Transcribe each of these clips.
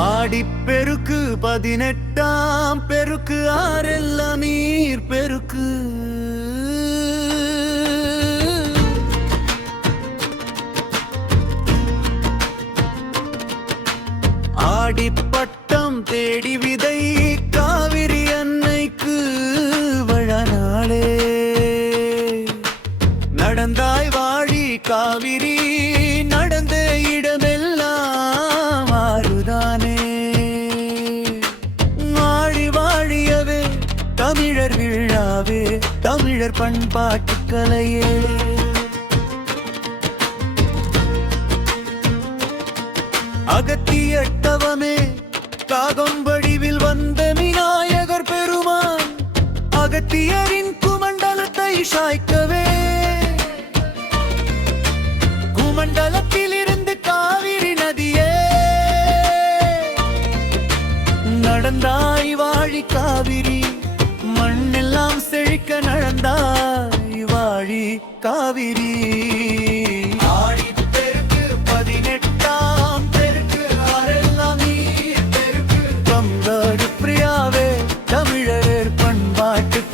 ஆடிப்பெருக்கு 18ஆம் பெருக்கு ஆரெல்லாம் நீர் பெருக்கு. ஆடிப்பட்டம் தேடி விதை காவிரி அன்னைக்கு வழநாளே. நடந்தாய் வாழி காவிரி நடந்த இடமெல்லாம் ஆறுதானே. வாழி வாழியவே தமிழர் விழாவே தமிழர் பண்பாட்டு கலையே. அகத்தியட்டவமே காகம் வடிவில் வந்த விநாயகர் பெருமான் அகத்தியரின் குமண்டலத்தை சாய்க்கவே. குமண்டலத்தில் இருந்து காவிரி நதியே நடந்தாய் வாழி காவிரி மண்ணெல்லாம் செழிக்க நடந்தாய் வாழி காவிரி.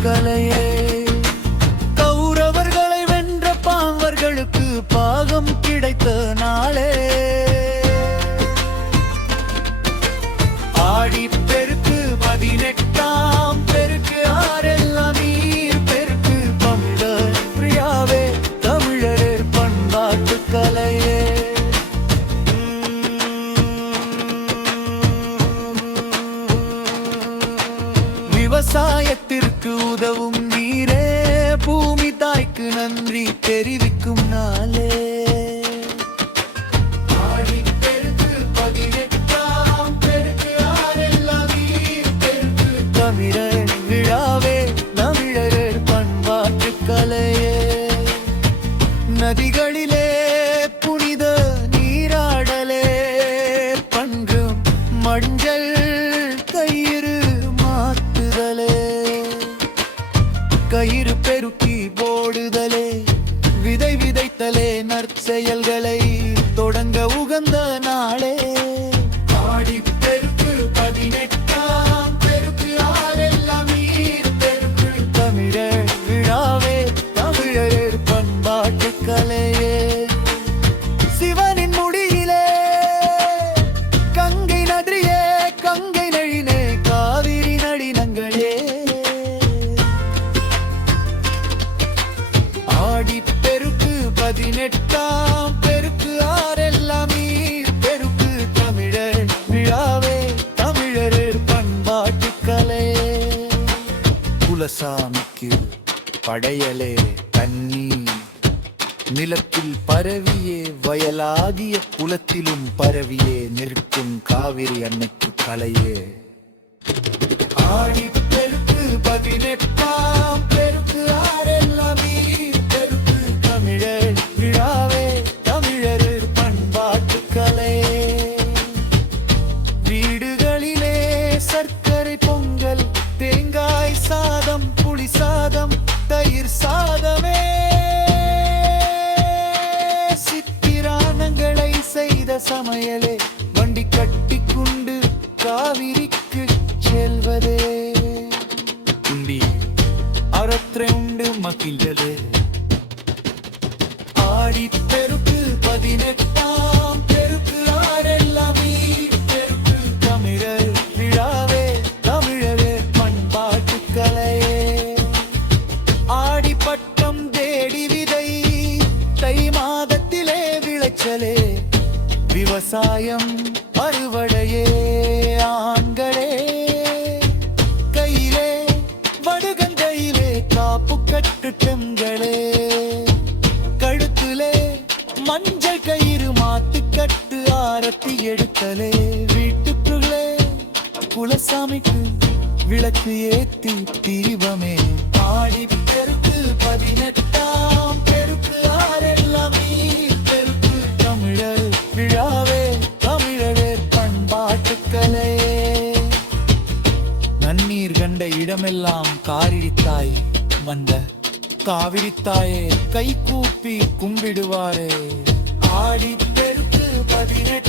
கலையே கௌரவர்களை வென்ற பாவர்களுக்கு பாகம் கிடைத்த நாளே. ஆடிப்பெருக்கு 18ஆம் பெருக்கு ஆரெல்லாம் நீர் பெருக்கு. தமிழர் பிரியாவே தமிழர் பண்பாட்டு கலையே. விவசாயத்திற்கு உதவும் நீரே பூமி தாய்க்கு நன்றி தெரிவிக்கும் நாளே. ஆடிப்பெருக்கு 18ஆம் பெருக்கு ஆரெல்லாம் நீர் பெருக்கு. தமிழர் விழாவே தமிழர் பண்பாட்டு கலையே. நதிகளிலே புனித நீராடலே பண்கும் மஞ்சள் கயிறு கயிறு பெருக்கி போடுதலே விதை விதைத்தலே நற்செயல்களை தொடங்க உகந்த நாளே. ஆடிப்பெருக்கு 18ஆம் பெருக்கு ஆரெல்லாம் நீர் பெருக்கு. தமிழர் விழாவே தமிழர் பண்பாட்டு கலையே. சிவனின் முடியிலே கங்கை நதியே கங்கை நழினே காவிரி நடினங்களே. ஆடிப்பெருக்கு 18ஆம் பெருக்கு ஆரெல்லாம் நீர் பெருக்கு. தமிழர் விழாவே தமிழர் பண்பாட்டு கலையே. குலசாமிக்கு படையலே தண்ணீர் நிலத்தில் பரவியே வயலாகிய குலத்திலும் பரவியே நிற்கும் காவிரி அன்னைக்கு கலையே. ஆடிப்பெருக்கு 18ஆம் பெருக்கு ஆரெல்லாம் நீர் பெருக்கு. தமிழர் விழாவே தமிழர் பண்பாட்டு கலையே. வீடுகளிலே சர்க்கரை பொங்கல் தேங்காய் சாதம் புளி சாதம் தயிர் சாதமே. சித்திரானங்களை செய்த சமையலே வண்டி கட்டி கொண்டு காவிரிக்கு செல்வதே. உண்டி அறத்திரை உண்டு மகிழ்ந்தது. ஆடிப்பெருக்கு 18ஆம் பெருக்கு ஆரெல்லாம் நீர் பெருக்கு. தமிழர் விழாவே தமிழர் பண்பாட்டு கலையே. ஆடிப்பட்டம் தேடி விதை தை மாதத்திலே விளைச்சலே. விவசாயம் அறுவடையே ஆண்களே. கையிலே வடுகந்தையிலே காப்பு கட்டு பெண்களே. கழுத்திலே மஞ்சள் கயிறு மாத்து கட்டு ஆரத்தி எடுத்தலே. வீட்டுக்குள்ளே குலசாமிக்கு விளக்கு ஏத்தி தீபமே. ஆடிப்பெருக்கு 18ஆம் பெருக்கு ஆரெல்லாம் நீர் பெருக்கு. தமிழர் விழாவே தமிழர் பண்பாட்டு கலையே. நன்னீர் கண்ட இடமெல்லாம் காரித்தாய் வந்த காவிரித்தாயே கை கூப்பி கும்பிடுவாரே. ஆடிப்பெருக்கு 18